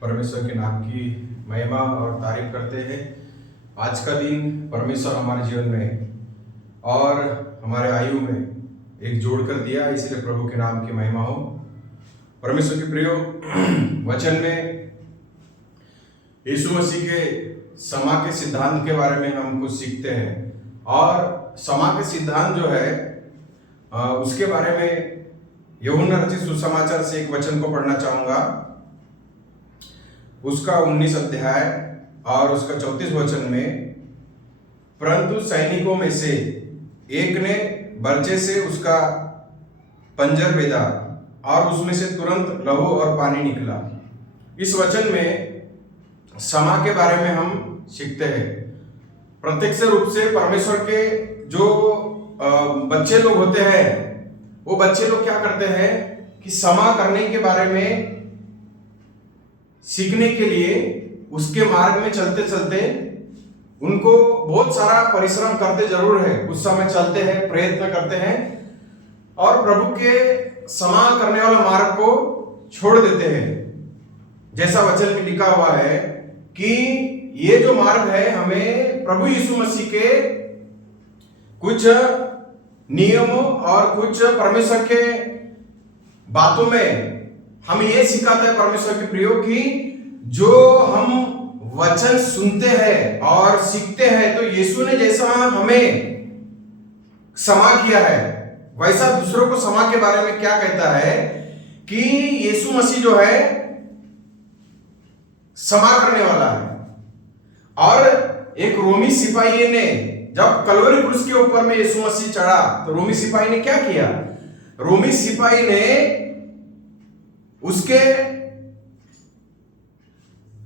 परमेश्वर के नाम की महिमा और तारीफ करते हैं। आज का दिन परमेश्वर हमारे जीवन में और हमारे आयु में एक जोड़ कर दिया, इसलिए प्रभु के नाम की महिमा हो। परमेश्वर के प्रियो, वचन में यीशु मसीह के समा के सिद्धांत के बारे में हम कुछ सीखते हैं और समा के सिद्धांत जो है उसके बारे में यूहन्ना रचित सुसमाचार से एक वचन को पढ़ना चाहूंगा। उसका 19 अध्याय और उसका 34 वचन में, परंतु सैनिकों में से एक ने बर्छे से उसका पंजर बेधा और उसमें से तुरंत लहू और पानी निकला। इस वचन में समा के बारे में हम सीखते हैं। प्रत्यक्ष रूप से परमेश्वर के जो बच्चे लोग होते हैं, वो बच्चे लोग क्या करते हैं कि समा करने के बारे में सीखने के लिए उसके मार्ग में चलते चलते उनको बहुत सारा परिश्रम करते जरूर है। उस समय चलते हैं, प्रयत्न करते हैं और प्रभु के समा करने वाला मार्ग को छोड़ देते हैं। जैसा वचन में लिखा हुआ है कि ये जो मार्ग है, हमें प्रभु यीशु मसीह के कुछ नियमों और कुछ परमेश्वर के बातों में हमें ये सिखाता है परमेश्वर के प्रियो कि जो हम वचन सुनते हैं और सीखते हैं, तो यीशु ने जैसा हमें क्षमा किया है, वैसा दूसरों को क्षमा के बारे में क्या कहता है कि यीशु मसीह जो है क्षमा करने वाला है। और एक रोमी सिपाही ने जब कलवरी क्रूस के ऊपर में यीशु मसीह चढ़ा, तो रोमी सिपाही ने क्या किया? रोमी सिपाही ने उसके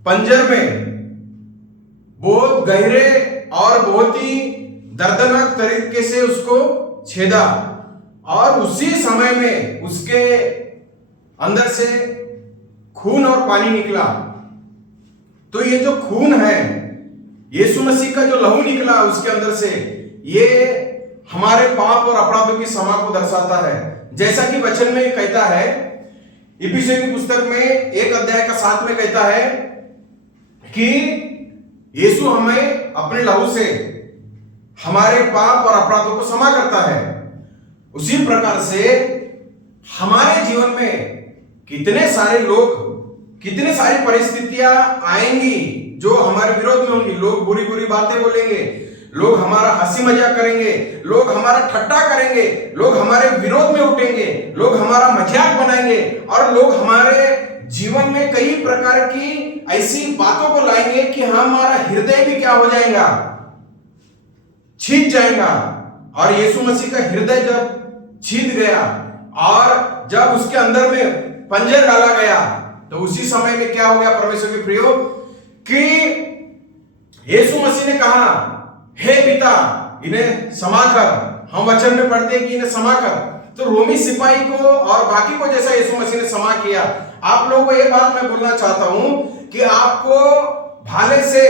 पंजर में बहुत गहरे और बहुत ही दर्दनाक तरीके से उसको छेदा और उसी समय में उसके अंदर से खून और पानी निकला। तो ये जो खून है, यीशु मसीह का जो लहू निकला उसके अंदर से, ये हमारे पाप और अपराधों की क्षमा को दर्शाता है। जैसा कि वचन में कहता है, इफिसियों की पुस्तक में 1 अध्याय का 7 में कहता है कि यीशु हमें अपने लहू से हमारे पाप और अपराधों को क्षमा करता है। उसी प्रकार से हमारे जीवन में कितने सारे लोग, कितने सारी परिस्थितियां आएंगी जो हमारे विरोध में होंगी। लोग बुरी बुरी बातें बोलेंगे, लोग हमारा हंसी मजाक करेंगे, लोग हमारा ठट्टा करेंगे, लोग हमारे विरोध में उठेंगे, लोग हमारा मजाक बनाएंगे और लोग हमारे जीवन में कई प्रकार की ऐसी बातों को लाएंगे कि हमारा हृदय भी क्या हो जाएगा, छीन जाएगा। और यीशु मसीह का हृदय जब छीन गया और जब उसके अंदर में पंजर डाला गया, तो उसी समय में क्या हो गया परमेश्वर के प्रियो कि यीशु मसीह ने कहा, हे पिता, इन्हें क्षमा कर। हम वचन में पढ़ते हैं कि इन्हें क्षमा कर। तो रोमी सिपाही को और बाकी को जैसा यीशु मसीह ने क्षमा किया, आप लोगों को ये बात मैं बोलना चाहता हूं कि आपको भाले से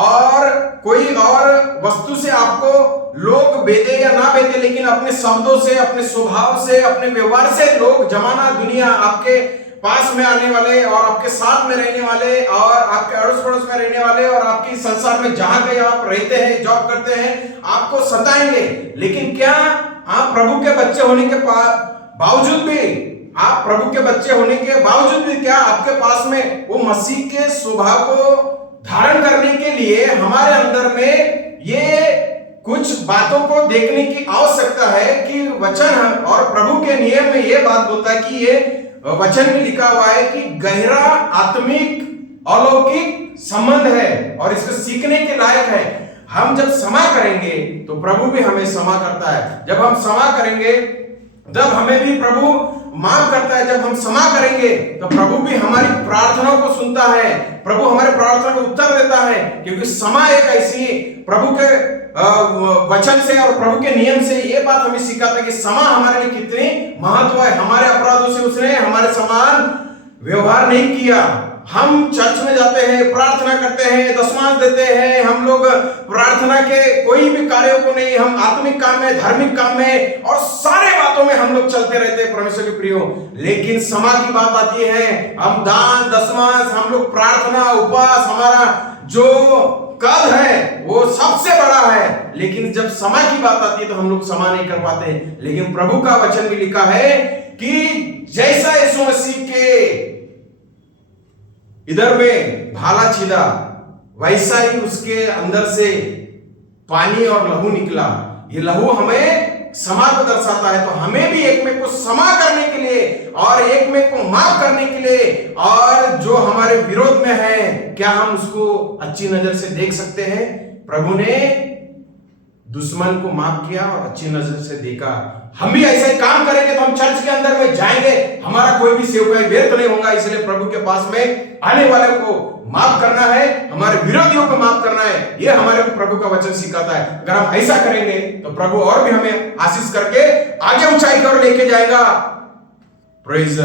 और कोई और वस्तु से आपको लोग बेदे या ना बेदे, लेकिन अपने शब्दों से, अपने स्वभाव से, अपने व्यवहार से लोग, जमाना, दुनिया आपके पास में आने वाले और आपके साथ में रहने वाले और आपके अड़ोस पड़ोस में रहने वाले और आपकी संसार में जहां कहीं आप रहते हैं, जॉब करते हैं, आपको सताएंगे। लेकिन क्या आप प्रभु के बच्चे होने के बावजूद भी, आप प्रभु के बच्चे होने के बावजूद भी क्या आपके पास में वो मसीह के स्वभाव को धारण करने के लिए हमारे अंदर में ये कुछ बातों को देखने की आवश्यकता है कि वचन और प्रभु के नियम में ये बात बोलता है कि ये वचन में लिखा हुआ है कि गहरा आत्मिक अलौकिक संबंध है और इसको सीखने के लायक है। हम जब क्षमा करेंगे तो प्रभु भी हमें क्षमा करता है। जब हम क्षमा करेंगे तब हमें भी प्रभु माफ करता है। जब हम क्षमा करेंगे तो प्रभु भी हमारी प्रार्थनाओं को सुनता है, प्रभु हमारे प्रार्थना को उत्तर देता है। क्योंकि क्षमा एक ऐसी प्रभु के वचन से और प्रभु के नियम से ये बात हमें सिखाता है कि क्षमा हमारे लिए कितनी महत्व है। हमारे अपराधों से उसने हमारे समान व्यवहार नहीं किया। हम चर्च में जाते हैं, प्रार्थना करते हैं, दशमांश देते हैं, हम लोग प्रार्थना के कोई भी कार्यों को नहीं, हम आत्मिक काम में, धार्मिक काम में और सारे बातों में हम लोग चलते रहते हैं परमेश्वर के प्रियो। लेकिन क्षमा की बात आती है, हम दान दशमांश हम हम लोग प्रार्थना, उपवास, हमारा जो कद है वो सबसे बड़ा है, लेकिन जब समय की बात आती है तो हम लोग क्षमा नहीं कर पाते। लेकिन प्रभु का वचन भी लिखा है कि जैसा यीशु मसीह के इधर में भाला छिदा, वैसा ही उसके अंदर से पानी और लहू निकला। ये लहू हमें क्षमा को दर्शाता है। तो हमें भी एक में को क्षमा करने के लिए और एक में को माफ करने के लिए, और जो हमारे विरोध में है, क्या हम उसको अच्छी नजर से देख सकते हैं? प्रभु ने दुश्मन को माफ किया और अच्छी नजर से देखा। हम भी ऐसे काम करेंगे तो हम चर्च के अंदर में जाएंगे, हमारा कोई भी सेवकाई व्यर्थ नहीं होगा। इसलिए प्रभु के पास में आने वाले को माफ करना है, हमारे विरोधियों को माफ करना है, ये हमारे को प्रभु का वचन सिखाता है। अगर हम ऐसा करेंगे तो प्रभु और भी हमें आशीष करके आगे ऊंचाई की ओर लेके जाएगा। प्रेज